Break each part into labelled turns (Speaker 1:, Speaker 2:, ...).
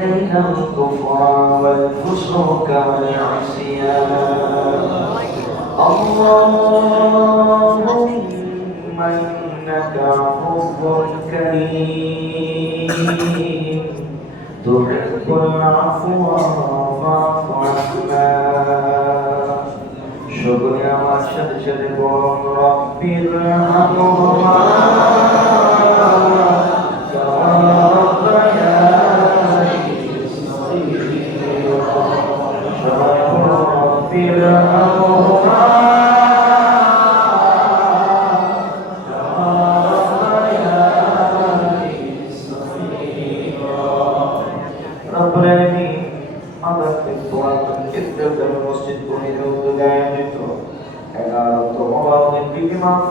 Speaker 1: بين الكفر والفسوق والعصيان اللهم انك عفو كريم تحب العفو فاعف عنا شكرا واشهد ربي ارحمهما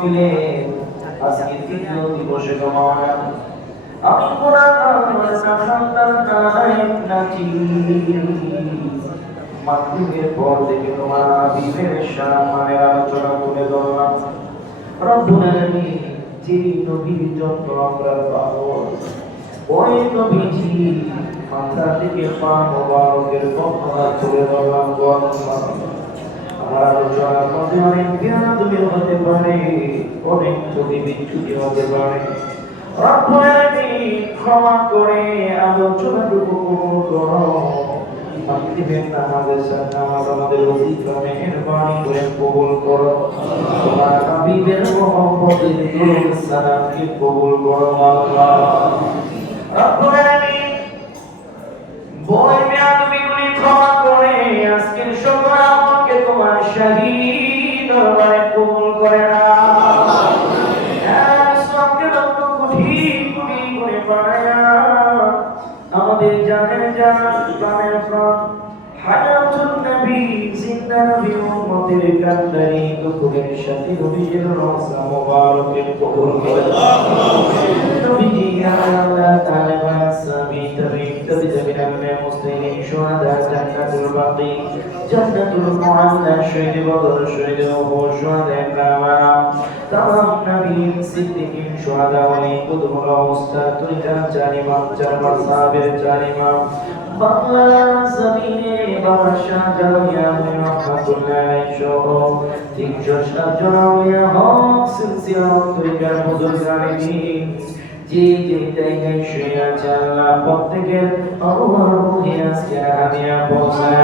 Speaker 1: মাহফিলে আজকে তৃতীয় দিবসে জমাওয়া। আমি কোরআন মাধ্যমের পর থেকে তোমার হাবিবের সামনে আলোচনা করে ধরলাম। রব্বুল আলামিন যে নবীর জন্য আমরা পাবো। ওই নবীজি মাথা থেকে পা মোবারকের কথা তুলে ধরলাম গো আল্লাহ। ক্ষমা করে আলোচনাটুকু কবুল করো। মাগরিবের নামাজের আমাদের মেহেরবানি করে তোমার হাবিবের মোহাম্মদের দরুদ করো উম্মতের কান্দারি দুপুরের সাথে নবীজির রওজা মোবারকের কবুল করে নবীজি আল্লাহ তাআলা ওয়াসাবি তাবি তাবি তাবি নামে মুসলিমিন শুহাদা জান্নাতুল বাকি জান্নাতুল মুআল্লা শহীদ বদর শহীদ ওহদ শুহাদা কামারা তামাম নবীন সিদ্দিকিন শুহাদা ওয়ালি কুতুবুল উস্তাদ তুইটা জানিমাম জারবার সাহাবের জানিমাম বাংলা জমিনে বাবা শাহ জামিয়া রহমাতুল্লাহ আলাইহি সহ তিনশো সাত জন আউলিয়া হক সিলসিলা তরিকার বুজুর্গানিন যে যে জায়গায় শুয়ে আছে আল্লাহ প্রত্যেকের অবরোধে আজকে হাদিয়া পৌঁছায়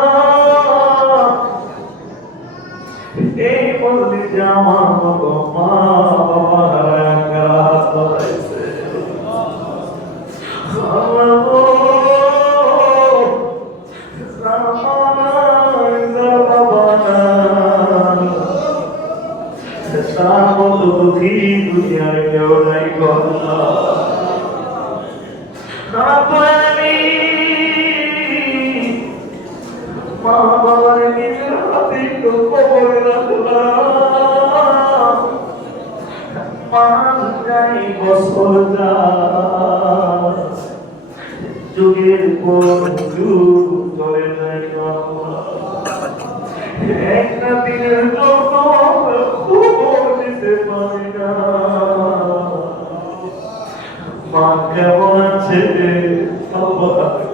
Speaker 1: Ah. যাই বছর যুগের পর যুগ ধরে যাই একটা দিনের মা কেমন আছে? বাবা